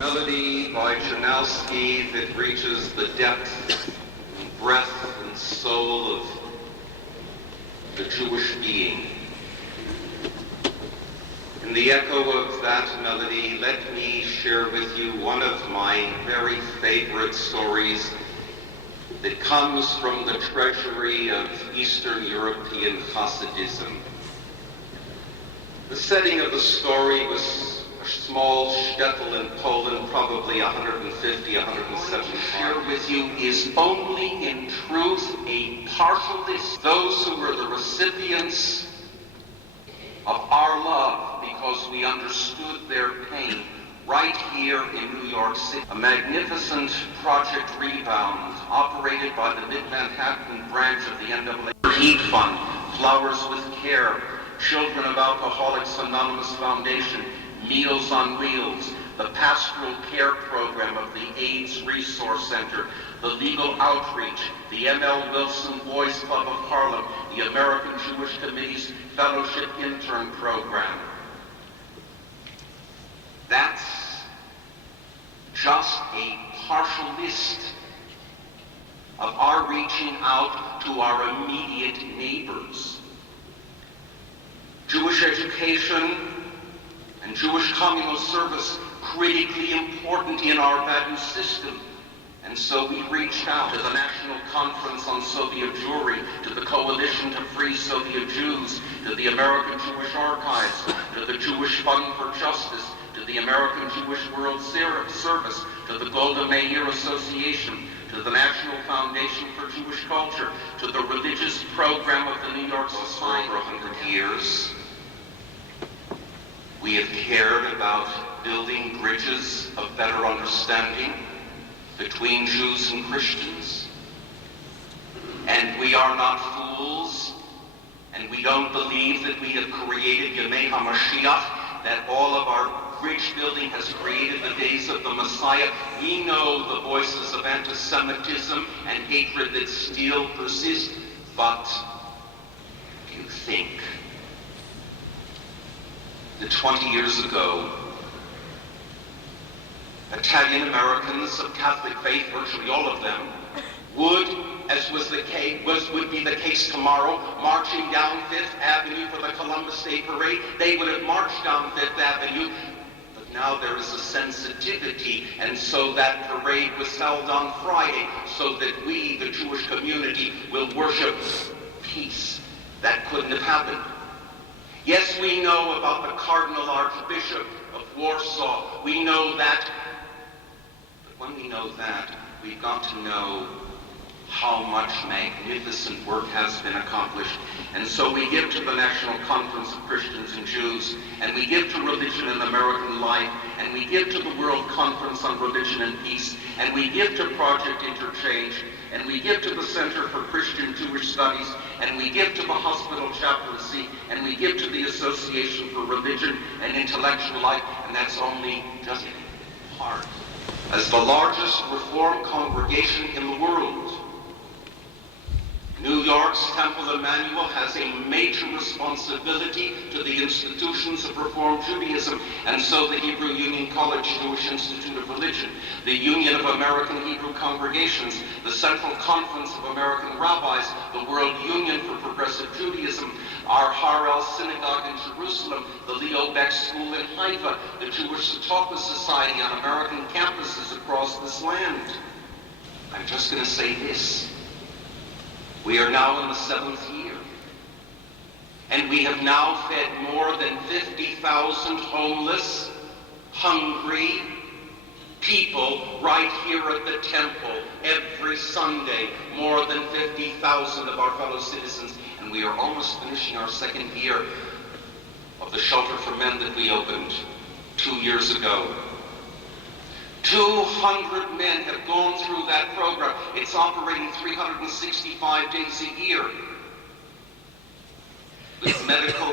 Melody by Janowski that reaches the depth and breadth and soul of the Jewish being. In the echo of that melody, let me share with you one of my very favorite stories that comes from the treasury of Eastern European Hasidism. The setting of the story was a small shtetl in Poland, probably 150, 175. Share with you is only in truth a partial list. Those who were the recipients of our love because we understood their pain right here in New York City. A magnificent Project Rebound operated by the Mid-Manhattan branch of the NAACP Heat Fund, Flowers with Care, Children of Alcoholics Anonymous Foundation, Meals on Wheels, the Pastoral Care Program of the AIDS Resource Center, the Legal Outreach, the M.L. Wilson Boys Club of Harlem, the American Jewish Committee's Fellowship Intern Program. That's just a partial list of our reaching out to our immediate neighbors. Jewish education and Jewish communal service critically important in our value system. And so we reached out to the National Conference on Soviet Jewry, to the Coalition to Free Soviet Jews, to the American Jewish Archives, to the Jewish Fund for Justice, to the American Jewish World Service, to the Golda Meir Association, to the National Foundation for Jewish Culture, to the religious program of the New York Society. For 100 years, we have cared about building bridges of better understanding between Jews and Christians. And we are not fools, and we don't believe that we have created Yemei HaMashiach, that all of our bridge building has created the days of the Messiah. We know the voices of anti-Semitism and hatred that still persist, but if you think that 20 years ago, Italian Americans of Catholic faith, virtually all of them, would, as would be the case tomorrow, marching down Fifth Avenue for the Columbus Day Parade, they would have marched down Fifth Avenue. But now there is a sensitivity, and so that parade was held on Friday, so that we, the Jewish community, will worship peace. That couldn't have happened. Yes, we know about the Cardinal Archbishop of Warsaw. We know that. But when we know that, we've got to know how much magnificent work has been accomplished. And so we give to the National Conference of Christians and Jews, and we give to Religion and American Life, and we give to the World Conference on Religion and Peace, and we give to Project Interchange, and we give to the Center for Christian Jewish Studies, and we give to the Hospital Chaplaincy, and we give to the Association for Religion and Intellectual Life, and that's only just part. As the largest Reform congregation in the world, New York's Temple Emmanuel has a major responsibility to the institutions of Reform Judaism, and so the Hebrew Union College Jewish Institute of Religion, the Union of American Hebrew Congregations, the Central Conference of American Rabbis, the World Union for Progressive Judaism, our Harel Synagogue in Jerusalem, the Leo Beck School in Haifa, the Jewish Satapa Society on American campuses across this land. I'm just going to say this. We are now in the 7th year, and we have now fed more than 50,000 homeless, hungry people right here at the temple every Sunday, more than 50,000 of our fellow citizens, and we are almost finishing our 2nd year of the Shelter for Men that we opened 2 years ago. 200 men have gone through that program. It's operating 365 days a year with medical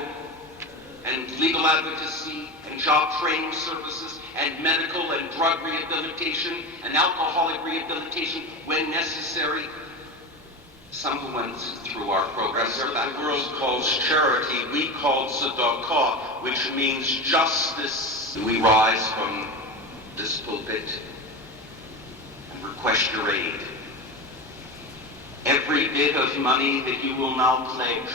and legal advocacy and job training services and medical and drug rehabilitation and alcoholic rehabilitation when necessary. Some who went through our program, that world calls charity, we call tzedakah, which means justice. We rise from this pulpit and request your aid. Every bit of money that you will now pledge,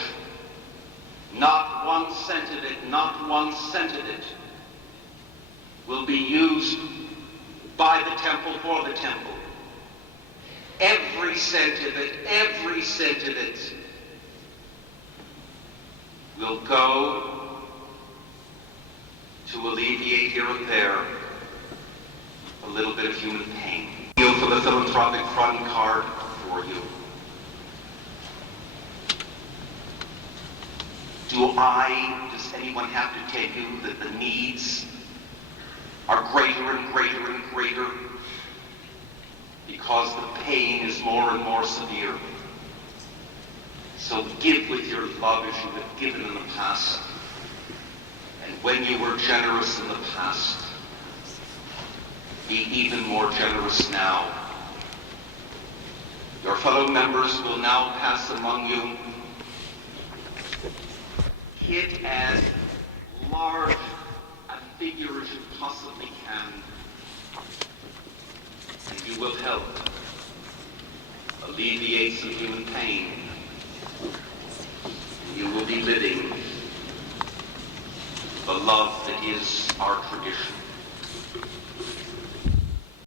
not 1 cent of it, not 1 cent of it, will be used by the temple for the temple. Every cent of it will go to alleviate here and there a little bit of human pain. You for the philanthropic fund card for you. Does anyone have to tell you that the needs are greater and greater and greater because the pain is more and more severe? So give with your love as you have given in the past. And when you were generous in the past, be even more generous now. Your fellow members will now pass among you hit as large a figure as you possibly can, and you will help alleviate some human pain. You will be living the love that is our tradition.